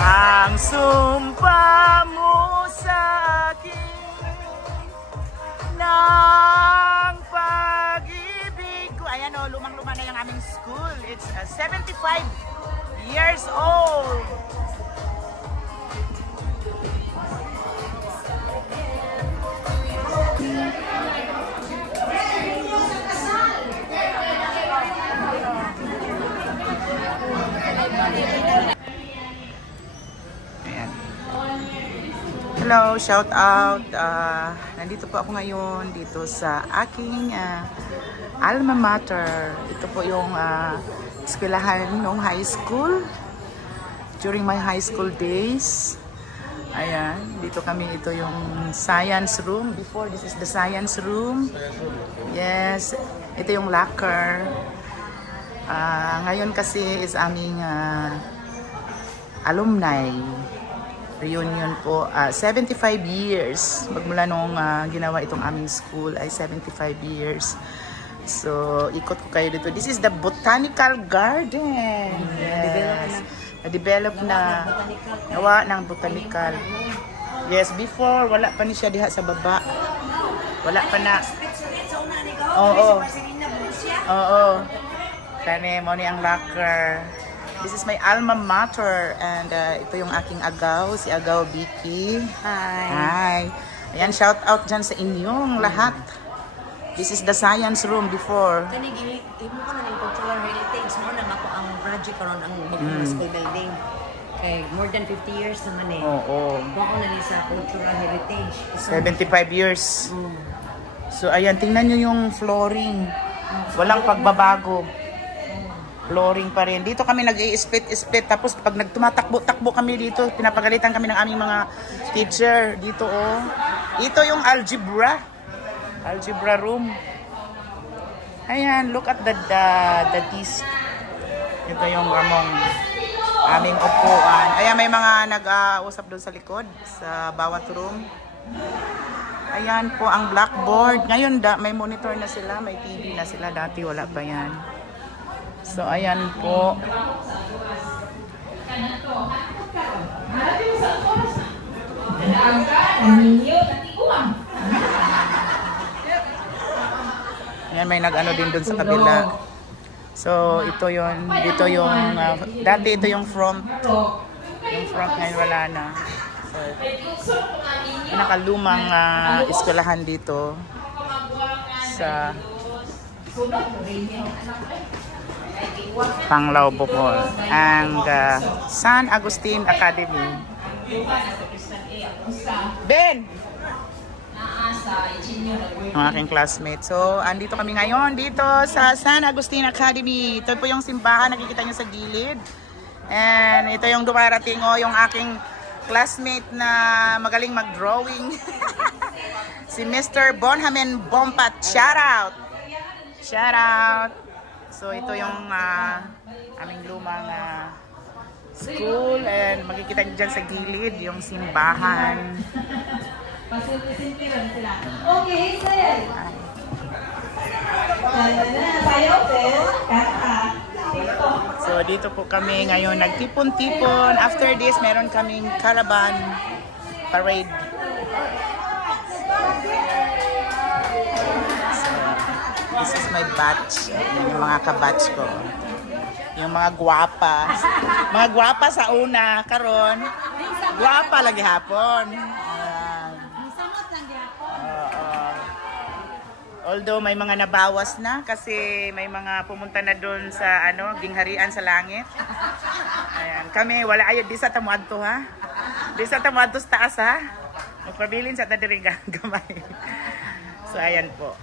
Ang sumpa mo sa akin ng pag-ibig ko. Ayan o, lumang-luma na yung aming school. It's 75 years old. Hello, shout out. Nandito po ako ngayon dito sa aking alma mater. Ito po yung eskwelahan nung high school. During my high school days. Ayan, dito kami. Ito yung science room. Before, this is the science room. Yes, ito yung locker. Ngayon kasi is aming alumni reunion po. 75 years. Magmula nung ginawa itong aming school ay 75 years. So, ikot ko kayo dito. This is the botanical garden. Yes. Na-develop na. Nawa ng botanical. Yes, before, wala pa ni siya diha sa baba. Wala pa na. Oo. Oo. Tani, mo ni ang locker. This is my alma mater and ito yung aking agaw, si Agaw Vicky. Hi. Hi. Ayan, shout out dyan sa inyong lahat. This is the science room before. Kani gili, imo ko na ng cultural heritage mo na ako ang project karon ang school building. Kay more than 50 years naman eh. Oo. Bako na ni sa cultural heritage. 75 years. So ayan, tingnan nyo yung flooring. Walang pagbabago. Flooring pa rin. Dito kami nag-i-split. Tapos pag nagtumatakbo-takbo kami dito, pinapagalitan kami ng aming mga teacher. Dito oh. Ito yung algebra. Algebra room. Ayan, look at the desk. Ito yung aming upuan. Ayan, may mga nag-uusap doon sa likod, sa bawat room. Ayan po ang blackboard. Ngayon, may monitor na sila, may TV na sila. Dati wala pa yan. So, ayan po. Ayan, may nag-ano din dun sa kabila. So, ito yun. Dito yung, dati ito yung front. Yung front ngayon wala na. So, nakalumang eskwelahan dito sa Panglao, Bohol. Ang San Agustin Academy. Ben! Ang aking classmate. So, andito kami ngayon dito sa San Agustin Academy. Ito po yung simbahan, nakikita nyo sa gilid. And ito yung dumarating yung aking classmate na magaling mag-drawing. Si Mr. Bonhamen Bompat. Shout out! Shout out! So, ito yung aming lumang school. And makikita nyo dyan sa gilid yung simbahan. Okay, saya. So, dito po kami ngayon nagtipon-tipon. After this, meron kaming caravan parade. So, this is my batch. Yung mga kabatch ko. Yung mga guwapa. Mga guwapa sa una. Karon, guwapa lagi hapon. Although may mga nabawas na kasi may mga pumunta na doon sa gingharian sa langit. Ayan, kami wala ayod di sa tamuadto ha. Di sa tamuadto sa taas ha. Magpabilin sa tadirigang gamay. So ayan po.